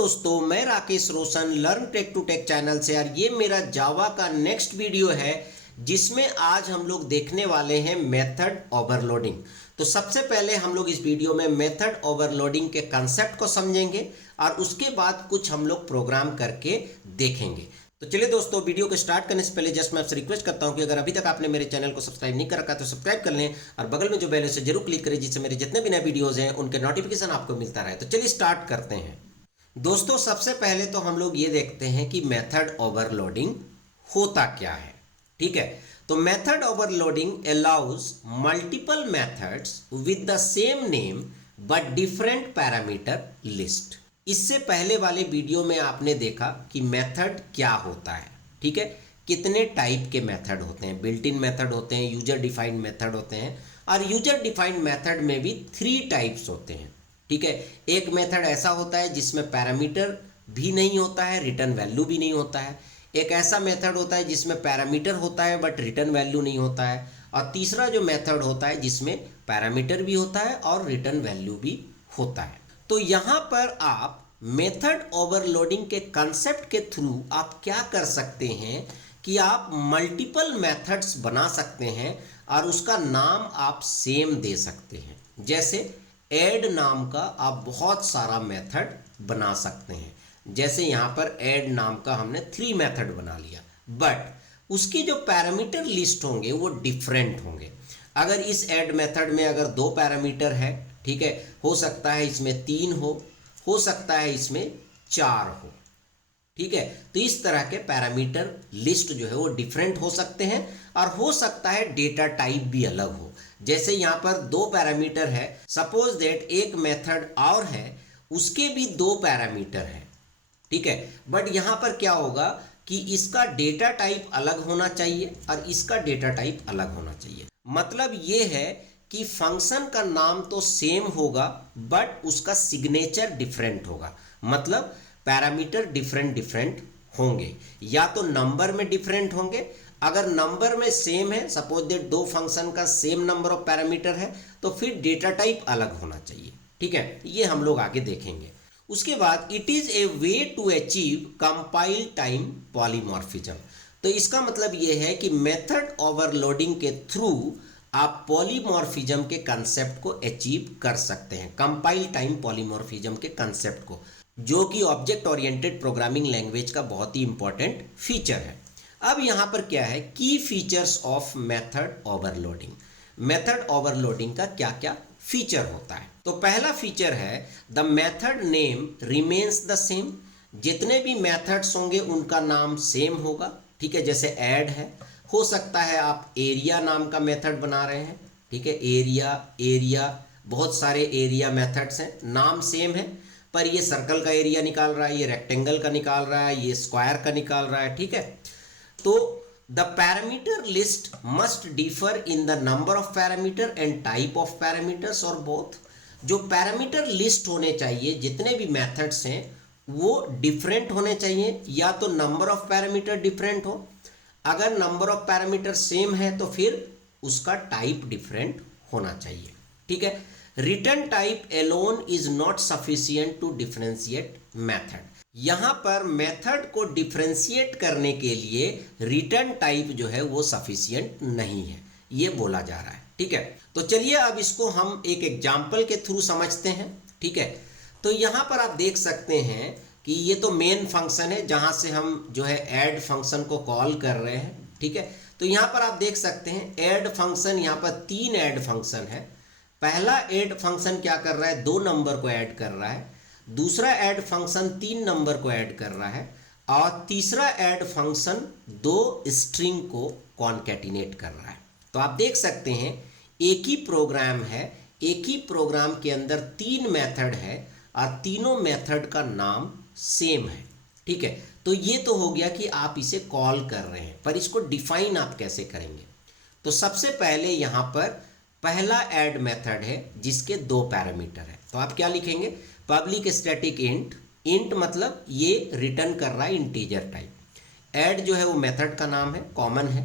दोस्तों, मैं Rakesh Roshan learn tech to tech channel से। यार ये मेरा जावा का नेक्स्ट वीडियो है जिसमें आज हम लोग देखने वाले हैं मेथड ओवरलोडिंग। तो सबसे पहले हम लोग इस वीडियो में मेथड ओवरलोडिंग के कंसेप्ट को समझेंगे और उसके बाद कुछ हम लोग प्रोग्राम करके देखेंगे। तो चलिए दोस्तों, वीडियो को स्टार्ट करने से पहले जस्ट मैं आपसे रिक्वेस्ट करता हूं कि अगर अभी तक आपने मेरे चैनल को सब्सक्राइब नहीं कर रखा तो सब्सक्राइब कर लें और बगल में जो बेल है उसे जरूर क्लिक करें जिससे मेरे जितने भी नए वीडियोस हैं उनके नोटिफिकेशन आपको मिलता रहे। तो चलिए स्टार्ट करते हैं। दोस्तों, सबसे पहले तो हम लोग ये देखते हैं कि मेथड ओवरलोडिंग होता क्या है। ठीक है, तो method overloading allows multiple methods with the same name but different parameter list. इससे पहले वाले वीडियो में आपने देखा कि मेथड क्या होता है। ठीक है, कितने टाइप के मेथड होते हैं, बिल्ट इन मेथड होते हैं, यूजर डिफाइंड मेथड होते हैं और यूजर डिफाइंड मेथड में भी 3 टाइप्स होते हैं। ठीक है, एक मेथड ऐसा होता है जिसमें पैरामीटर भी नहीं होता है, रिटर्न वैल्यू भी नहीं होता है। एक ऐसा मेथड होता है जिसमें पैरामीटर होता है बट रिटर्न वैल्यू नहीं होता है। और तीसरा जो मेथड होता है जिसमें पैरामीटर भी होता है और रिटर्न वैल्यू भी होता है। तो यहाँ पर आप मेथड ओवरलोडिंग के कंसेप्ट के थ्रू आप क्या कर सकते हैं कि आप मल्टीपल मेथड्स बना सकते हैं और उसका नाम आप सेम दे सकते हैं। जैसे ऐड नाम का आप बहुत सारा मेथड बना सकते हैं। जैसे यहाँ पर ऐड नाम का हमने 3 मेथड बना लिया, बट उसकी जो पैरामीटर लिस्ट होंगे वो डिफरेंट होंगे। अगर इस ऐड मेथड में अगर 2 पैरामीटर है, ठीक है, हो सकता है इसमें 3 हो सकता है इसमें 4 हो। ठीक है, तो इस तरह के पैरामीटर लिस्ट जो है वो डिफरेंट हो सकते हैं और हो सकता है डेटा टाइप भी अलग हो। जैसे यहाँ पर 2 पैरामीटर है, सपोज दैट एक मेथड और है उसके भी 2 पैरामीटर है। ठीक है, बट यहाँ पर क्या होगा कि इसका डेटा टाइप अलग होना चाहिए और इसका डेटा टाइप अलग होना चाहिए। मतलब ये है कि फंक्शन का नाम तो सेम होगा बट उसका सिग्नेचर डिफरेंट होगा। मतलब पैरामीटर डिफरेंट होंगे, या तो नंबर में डिफरेंट होंगे। अगर नंबर में सेम है, सपोज दैट 2 फंक्शन का सेम नंबर ऑफ पैरामीटर है, तो फिर डेटा टाइप अलग होना चाहिए। ठीक है, ये हम लोग आगे देखेंगे। उसके बाद it is a way to achieve compile time polymorphism. तो इसका मतलब ये है कि मेथड ओवरलोडिंग के थ्रू आप पॉलीमॉर्फिज्म के कंसेप्ट को अचीव कर सकते हैं, कंपाइल टाइम पॉलीमॉर्फिज्म के कंसेप्ट को, जो कि ऑब्जेक्ट ओरिएंटेड प्रोग्रामिंग लैंग्वेज का बहुत ही इंपॉर्टेंट फीचर है। अब यहाँ पर क्या है, की features of method overloading. Method overloading का क्या क्या फीचर होता है। तो पहला फीचर है the method name remains the same. जितने भी मेथड्स होंगे उनका नाम सेम होगा। ठीक है, जैसे ऐड है, हो सकता है आप एरिया नाम का मेथड बना रहे हैं। ठीक है, एरिया बहुत सारे एरिया मेथड्स हैं, नाम सेम है पर ये सर्कल का एरिया निकाल रहा है, ये रेक्टेंगल का निकाल रहा है, ये स्क्वायर का निकाल रहा है। ठीक है, तो the parameter list must differ in the number of parameter and type of parameters और बोथ। जो पैरामीटर लिस्ट होने चाहिए, जितने भी मेथड्स हैं वो डिफरेंट होने चाहिए, या तो नंबर ऑफ पैरामीटर डिफरेंट हो। अगर नंबर ऑफ पैरामीटर सेम है तो फिर उसका टाइप डिफरेंट होना चाहिए। ठीक है, return type alone is not sufficient to differentiate method. यहां पर मेथड को डिफरेंशिएट करने के लिए रिटर्न टाइप जो है वो सफिशिएंट नहीं है, ये बोला जा रहा है। ठीक है, तो चलिए अब इसको हम एक एग्जाम्पल के थ्रू समझते हैं। ठीक है, तो यहां पर आप देख सकते हैं कि ये तो मेन फंक्शन है जहां से हम जो है ऐड फंक्शन को कॉल कर रहे हैं। ठीक है, तो यहां पर आप देख सकते हैं ऐड फंक्शन, यहां पर 3 ऐड फंक्शन है। पहला ऐड फंक्शन क्या कर रहा है, 2 नंबर को ऐड कर रहा है। दूसरा ऐड फंक्शन 3 नंबर को ऐड कर रहा है और तीसरा ऐड फंक्शन 2 स्ट्रिंग को कॉन्कैटिनेट कर रहा है। तो आप देख सकते हैं एक ही प्रोग्राम है, एक ही प्रोग्राम के अंदर 3 मेथड है और तीनों मेथड का नाम सेम है। ठीक है, तो ये तो हो गया कि आप इसे कॉल कर रहे हैं, पर इसको डिफाइन आप कैसे करेंगे। तो सबसे पहले यहाँ पर पहला ऐड मेथड है जिसके 2 पैरामीटर है, तो आप क्या लिखेंगे, पब्लिक स्टैटिक इंट। इंट मतलब ये रिटर्न कर रहा है इंटीजर टाइप। ऐड जो है वो मेथड का नाम है, कॉमन है।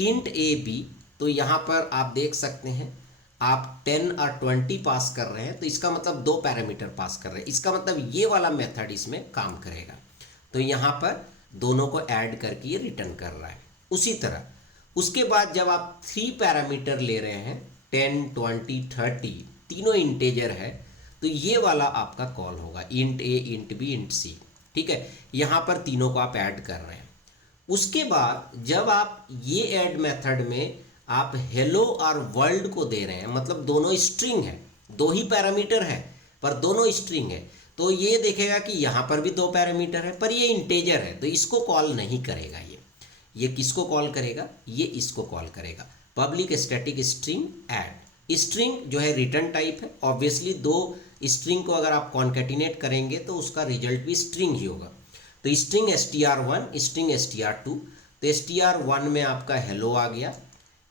इंट ए बी, तो यहाँ पर आप देख सकते हैं आप 10 और 20 पास कर रहे हैं तो इसका मतलब 2 पैरामीटर पास कर रहे हैं, इसका मतलब ये वाला मेथड इसमें काम करेगा। तो यहाँ पर दोनों को ऐड करके ये रिटर्न कर रहा है। उसी तरह उसके बाद जब आप 3 पैरामीटर ले रहे हैं 10, 20, 30 तीनों इंटेजर है तो ये वाला आपका कॉल होगा इंट ए, इंट बी, इंट सी। ठीक है, यहाँ पर तीनों को आप ऐड कर रहे हैं। उसके बाद जब आप ये ऐड मेथड में आप हेलो और वर्ल्ड को दे रहे हैं, मतलब दोनों स्ट्रिंग है, 2 ही पैरामीटर है पर दोनों स्ट्रिंग है, तो ये देखेगा कि यहाँ पर भी 2 पैरामीटर है पर ये इंटेजर है तो इसको कॉल नहीं करेगा। ये किसको कॉल करेगा, ये इसको कॉल करेगा, public static string add. String जो है रिटर्न टाइप है, ऑब्वियसली 2 स्ट्रिंग को अगर आप कॉन्केटिनेट करेंगे तो उसका रिजल्ट भी स्ट्रिंग ही होगा। तो स्ट्रिंग str1, स्ट्रिंग str2, तो str1 में आपका हेलो आ गया,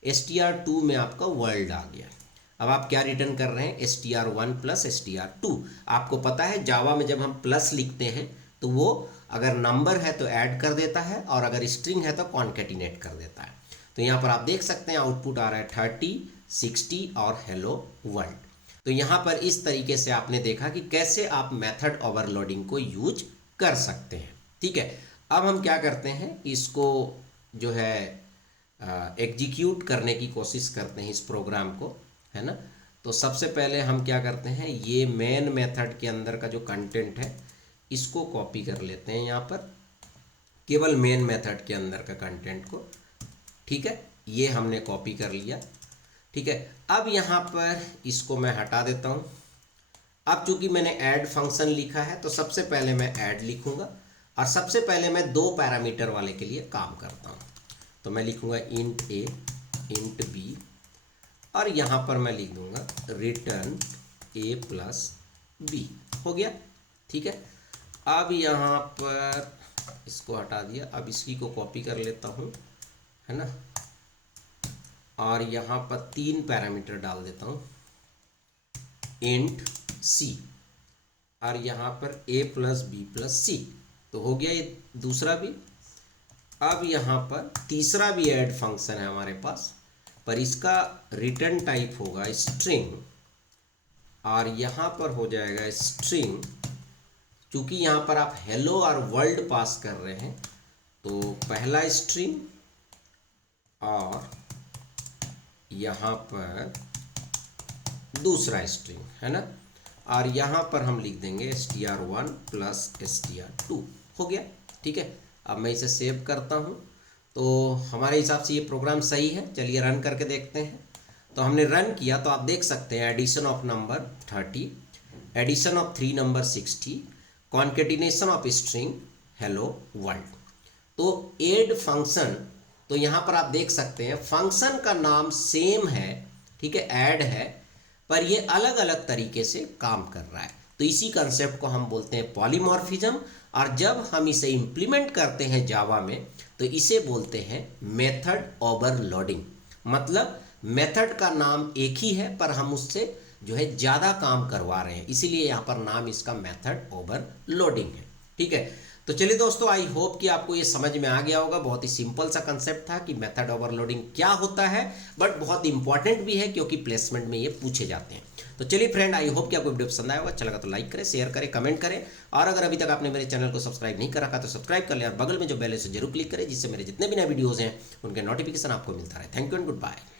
str2 में आपका वर्ल्ड आ गया। अब आप क्या रिटर्न कर रहे हैं, str1 प्लस str2। आपको पता है जावा में जब हम प्लस लिखते हैं तो वो अगर नंबर है तो ऐड कर देता है और अगर स्ट्रिंग है तो कॉन्केटिनेट कर देता है। तो यहाँ पर आप देख सकते हैं आउटपुट आ रहा है 30, 60 और हेलो वर्ल्ड। तो यहाँ पर इस तरीके से आपने देखा कि कैसे आप मेथड ओवरलोडिंग को यूज कर सकते हैं। ठीक है, अब हम क्या करते हैं, इसको जो है एग्जीक्यूट करने की कोशिश करते हैं इस प्रोग्राम को, है ना। तो सबसे पहले हम क्या करते हैं, ये मेन मेथड के अंदर का जो कंटेंट है इसको कॉपी कर लेते हैं यहाँ पर, केवल मेन मेथड के अंदर का कंटेंट को। ठीक है, ये हमने कॉपी कर लिया। ठीक है, अब यहाँ पर इसको मैं हटा देता हूँ। अब चूंकि मैंने ऐड फंक्शन लिखा है तो सबसे पहले मैं ऐड लिखूंगा और सबसे पहले मैं 2 पैरामीटर वाले के लिए काम करता हूँ। तो मैं लिखूंगा इंट ए, इंट बी और यहाँ पर मैं लिख दूंगा रिटर्न ए प्लस बी। हो गया। ठीक है, अब यहाँ पर इसको हटा दिया, अब इसी को कॉपी कर लेता हूँ, है ना, और यहाँ पर 3 पैरामीटर डाल देता हूँ इंट सी और यहाँ पर a प्लस बी प्लस सी। तो हो गया ये दूसरा भी। अब यहाँ पर तीसरा भी ऐड फंक्शन है हमारे पास, पर इसका रिटर्न टाइप होगा स्ट्रिंग और यहाँ पर हो जाएगा स्ट्रिंग। चूँकि यहाँ पर आप हेलो और वर्ल्ड पास कर रहे हैं तो पहला स्ट्रिंग और यहाँ पर दूसरा स्ट्रिंग, है ना, और यहाँ पर हम लिख देंगे str1 प्लस str2। हो गया। ठीक है, अब मैं इसे सेव करता हूँ तो हमारे हिसाब से ये प्रोग्राम सही है। चलिए रन करके देखते हैं। तो हमने रन किया तो आप देख सकते हैं addition of number 30, addition of 3 number 60, concatenation of string hello world. तो एड फंक्शन, तो यहाँ पर आप देख सकते हैं फंक्शन का नाम सेम है, ठीक है, ऐड है, पर ये अलग अलग तरीके से काम कर रहा है। तो इसी कंसेप्ट को हम बोलते हैं पॉलीमॉर्फिज्म, और जब हम इसे इम्प्लीमेंट करते हैं जावा में तो इसे बोलते हैं मेथड ओवरलोडिंग। मतलब मेथड का नाम एक ही है पर हम उससे जो है ज़्यादा काम करवा रहे हैं, इसीलिए यहाँ पर नाम इसका मेथड ओवरलोडिंग है। ठीक है, तो चलिए दोस्तों, आई होप कि आपको ये समझ में आ गया होगा। बहुत ही सिंपल सा कंसेप्ट था कि मेथड ओवरलोडिंग क्या होता है, बट बहुत इंपॉर्टेंट भी है क्योंकि प्लेसमेंट में ये पूछे जाते हैं। तो चलिए फ्रेंड, आई होप कि आपको वीडियो पसंद आया होगा। अच्छा लगा तो लाइक करें, शेयर करें, कमेंट करें, और अगर अभी तक आपने मेरे चैनल को सब्सक्राइब नहीं कर रखा तो सब्सक्राइब कर लें और बगल में जो बेल है उसे जरूर क्लिक करें, जिससे मेरे जितने भी नए वीडियोज़ हैं उनके नोटिफिकेशन आपको मिलता रहे। Thank you and good bye.